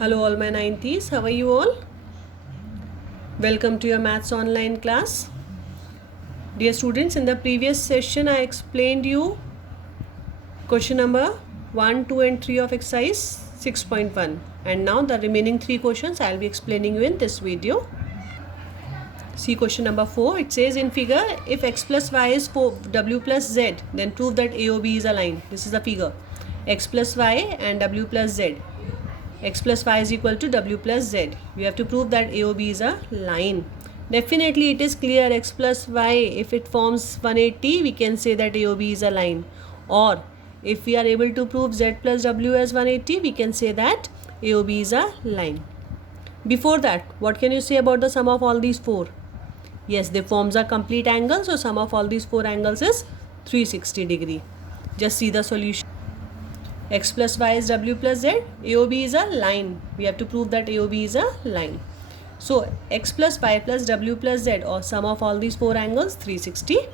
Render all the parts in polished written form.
Hello all my 90s, how are you all? Welcome to your maths online class. Dear students, in the previous session I explained you question number 1, 2 and 3 of exercise 6.1 and now the remaining 3 questions I will be explaining you in this video. See question number 4, it says in figure if x plus y is w plus z then prove that AOB is a line. This is the figure, x plus y and w plus z. X plus y is equal to w plus z. We have to prove that AOB is a line. Definitely it is clear x plus y, if it forms 180 we can say that AOB is a line, or if we are able to prove z plus w as 180 we can say that AOB is a line. Before that, what can you say about the sum of all these 4? Yes, they forms a complete angle, so sum of all these 4 angles is 360 degree. Just see the solution. X plus y is w plus z. AOB is a line. We have to prove that AOB is a line. So x plus y plus w plus z, or sum of all these 4 angles, 360.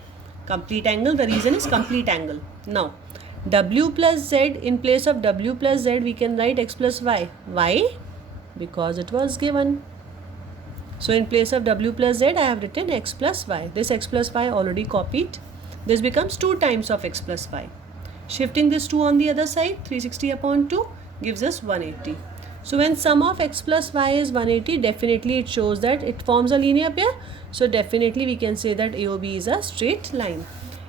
Complete angle. The reason is complete angle. Now w plus z, in place of w plus z we can write x plus y. Why? Because it was given. So in place of w plus z I have written x plus y. This x plus y already copied. This becomes 2 times of x plus y. Shifting this 2 on the other side, 360 upon 2 gives us 180. So when sum of x plus y is 180, definitely it shows that it forms a linear pair. So definitely we can say that AOB is a straight line.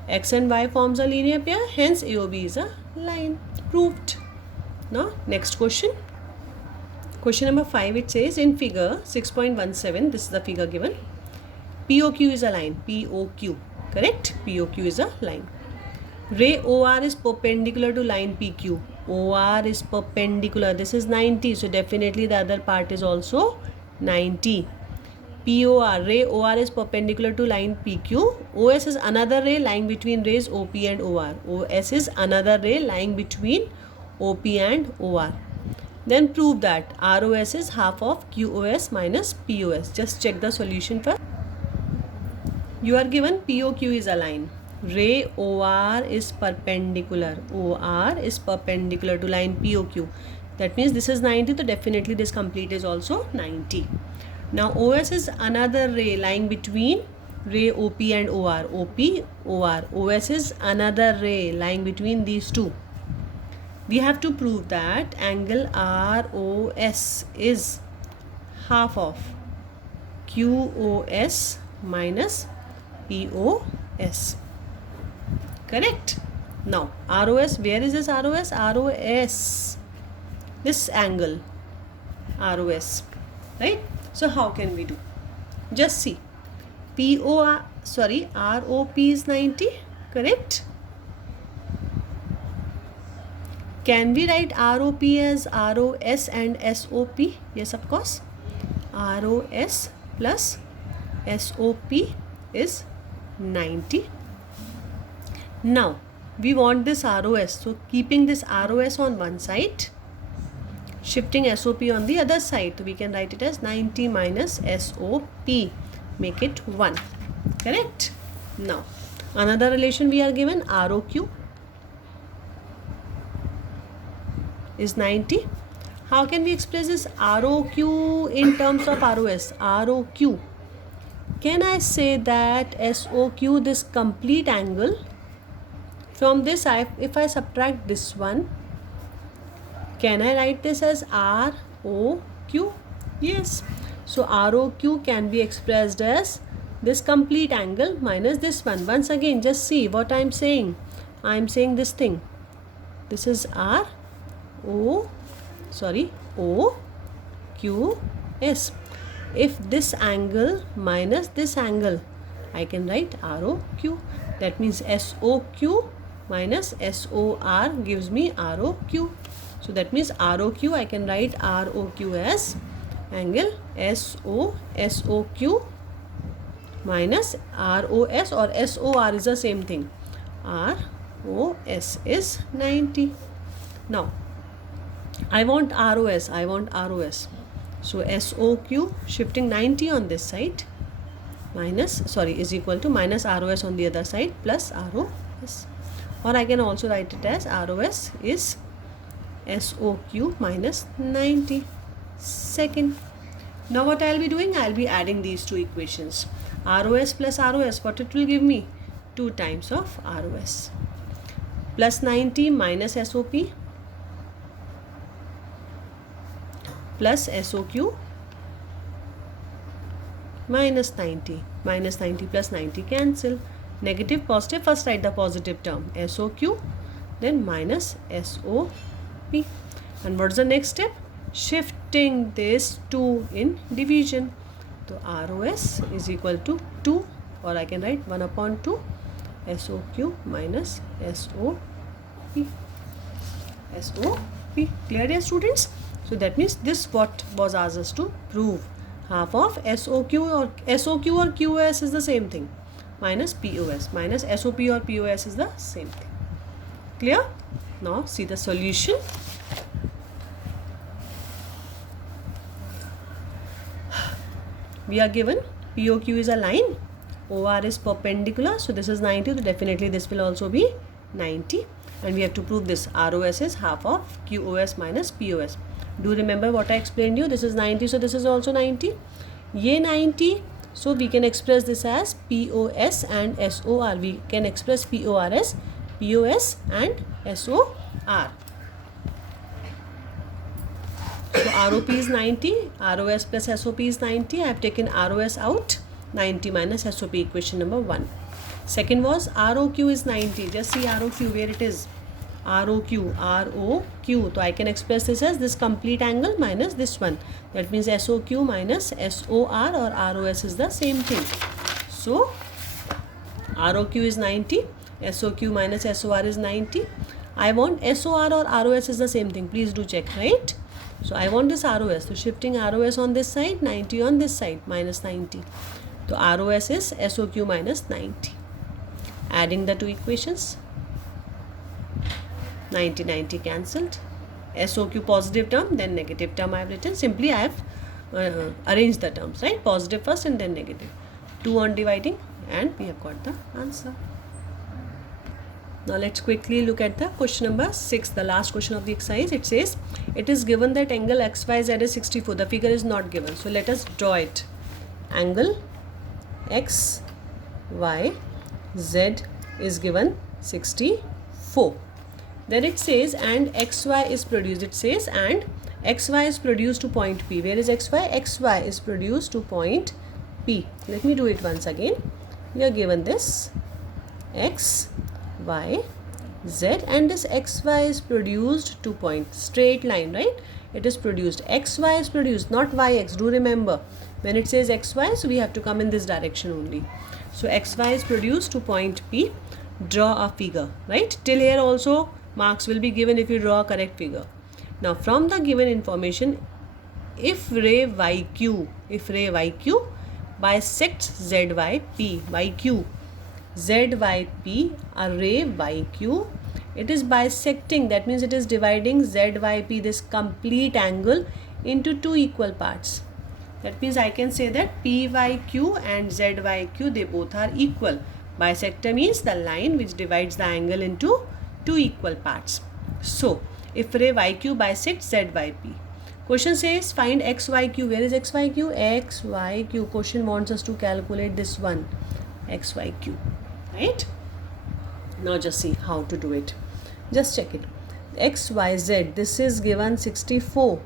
X and y forms a linear pair, hence AOB is a line. Proved. Now next question. Question number 5, it says in figure 6.17, this is the figure given. POQ is a line. POQ. Correct? POQ is a line. Ray OR is perpendicular to line PQ. OR is perpendicular. This is 90. So definitely the other part is also 90. POR. Ray OR is perpendicular to line PQ. OS is another ray lying between rays OP and OR. OS is another ray lying between OP and OR. Then prove that ROS is half of QOS minus POS. Just check the solution first. You are given POQ is a line. Ray OR is perpendicular. OR is perpendicular to line POQ. That means this is 90, so definitely this complete is also 90. Now OS is another ray lying between ray OP and OR. OP, OR. OS is another ray lying between these two. We have to prove that angle ROS is half of QOS minus POS. Correct? Now ROS, where is this ROS? ROS, this angle ROS, right? So how can we do? Just see, ROP is 90, correct? Can we write ROP as ROS and SOP? Yes, of course. ROS plus SOP is 90. Now we want this ROS, so keeping this ROS on one side, shifting SOP on the other side, so we can write it as 90 minus SOP, make it 1. Correct? Now another relation we are given, ROQ is 90. How can we express this ROQ in terms of ROS? ROQ, can I say that SOQ, this complete angle, from this if I subtract this one, can I write this as ROQ? Yes. So ROQ can be expressed as this complete angle minus this one. Once again, just see what I am saying. I am saying this thing. This is OQS. If this angle minus this angle, I can write ROQ. That means SOQ minus SOR gives me ROQ. So that means ROQ, I can write ROQ as angle SOQ minus ROS, or SOR is the same thing. ROS is 90. Now I want ROS. So SOQ, shifting 90 on this side, is equal to minus ROS on the other side plus ROS. Or I can also write it as ROS is SOQ minus 90. second. Now what I'll be doing? I'll be adding these two equations. ROS plus ROS, what it will give me? 2 times of ROS. Plus 90 minus SOP plus SOQ minus 90. Minus 90 plus 90 cancel. Negative, positive, first write the positive term. SOQ, then minus SOP. And what's the next step? Shifting this 2 in division. So ROS is equal to 2, or I can write 1 upon 2 SOQ minus SOP. SOP. Clear, dear students? So that means this what was asked us to prove. Half of SOQ or QOS is the same thing. Minus POS. Minus SOP or POS is the same thing. Clear? Now see the solution. We are given POQ is a line, OR is perpendicular, so this is 90, so definitely this will also be 90, and we have to prove this. ROS is half of QOS minus POS. Do remember what I explained you? This is 90, so this is also 90. Ye 90, so we can express this as POS and SOR. We can express POR as POS and SOR. So ROP is 90, ROS plus SOP is 90. I have taken ROS out. 90 minus SOP, equation number 1. Second was ROQ is 90. Just see ROQ where it is. ROQ. So I can express this as this complete angle minus this one. That means SOQ minus SOR or ROS is the same thing. So ROQ is 90. SOQ minus SOR is 90. I want SOR or ROS is the same thing. Please do check, right? So I want this ROS. So shifting ROS on this side, 90 on this side, minus 90. So ROS is SOQ minus 90. Adding the two equations. 90, 90 cancelled. SOQ positive term, then negative term I have written. Simply I have arranged the terms, right? Positive first and then negative. 2 on dividing, and we have got the answer. Now let's quickly look at the question number 6, the last question of the exercise. It says, it is given that angle XYZ is 64. The figure is not given. So let us draw it. Angle XYZ is given 64. Then it says, and XY is produced. It says, and XY is produced to point P. Where is XY? XY is produced to point P. Let me do it once again. We are given this X, Y, Z, and this XY is produced to point straight line, right? It is produced. XY is produced, not YX. Do remember, when it says XY, so we have to come in this direction only. So XY is produced to point P. Draw a figure, right? Till here also marks will be given if you draw a correct figure. Now from the given information, if ray YQ bisects ZYP, YQ, ZYP, a ray YQ, it is bisecting, that means it is dividing ZYP, this complete angle, into two equal parts. That means I can say that PYQ and ZYQ, they both are equal. Bisector means the line which divides the angle into two equal parts. So if ray YQ bisects ZYP, question says find XYQ. Where is XYQ? XYQ. Question wants us to calculate this one, XYQ, right? Now just see how to do it. Just check it. XYZ, this is given 64.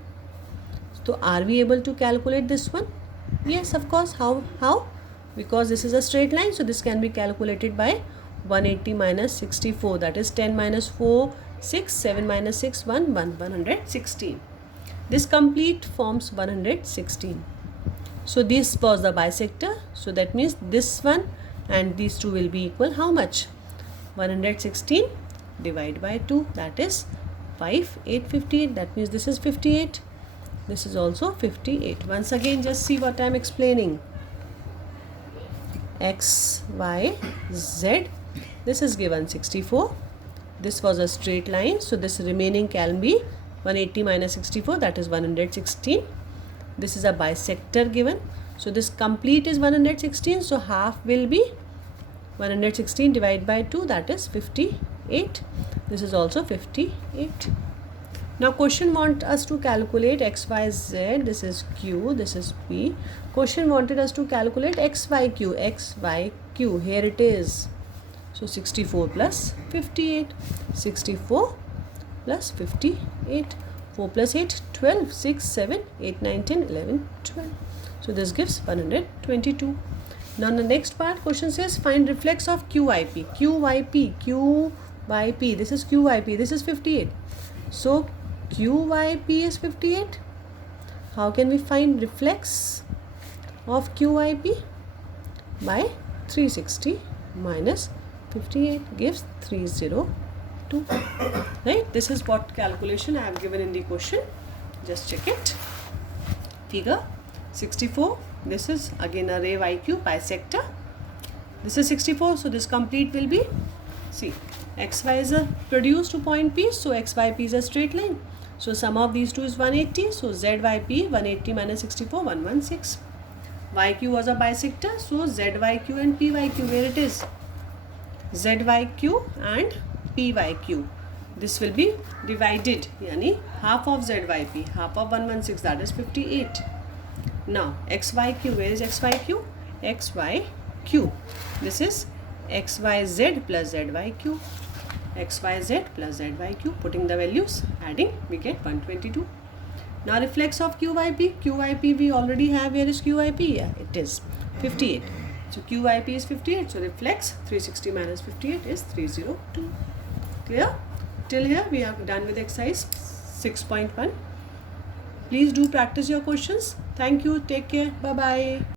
So are we able to calculate this one? Yes, of course. How? Because this is a straight line, so this can be calculated by 180 minus 64. That is 10 minus 4, 6, 7 minus 6, 1, 116. This complete forms 116. So this was the bisector. So that means this one and these two will be equal. How much? 116 divided by 2. That is 5, 8, 58. That means this is 58. This is also 58. Once again, just see what I am explaining. X, Y, Z. This is given 64. This was a straight line. So this remaining can be 180 minus 64. That is 116. This is a bisector given. So this complete is 116. So half will be 116 divided by 2. That is 58. This is also 58. Now question want us to calculate x, y, z. This is q, this is p. Question wanted us to calculate x, y, q. X, y, q. Here it is. So 64 plus 58. 64 plus 58. 4 plus 8, 12. 6, 7, 8, 9, 10, 11, 12. So this gives 122. Now the next part, question says find reflex of QIP. QYP, QYP. This is QYP. This is 58. So QYP is 58. How can we find reflex of QYP? By 360 minus 58 gives 302. Right? This is what calculation I have given in the question. Just check it. Figure 64. This is again a ray YQ bisector. This is 64. So this complete will be, see, XY is produced to point P. So XYP is a straight line. So sum of these two is 180. So ZYP 180 minus 64, 116. YQ was a bisector. So ZYQ and PYQ, where it is? ZYQ and PYQ. This will be divided. Yani half of ZYP, half of 116, that is 58. Now XYQ, where is XYQ? XYQ. This is XYZ plus ZYQ. XYZ plus ZYQ. Putting the values, adding, we get 122. Now reflex of QYP. QYP we already have. Where is QYP? Yeah, it is 58. So QYP is 58. So reflex 360 minus 58 is 302. Clear? Till here we have done with exercise 6.1. Please do practice your questions. Thank you. Take care. Bye-bye.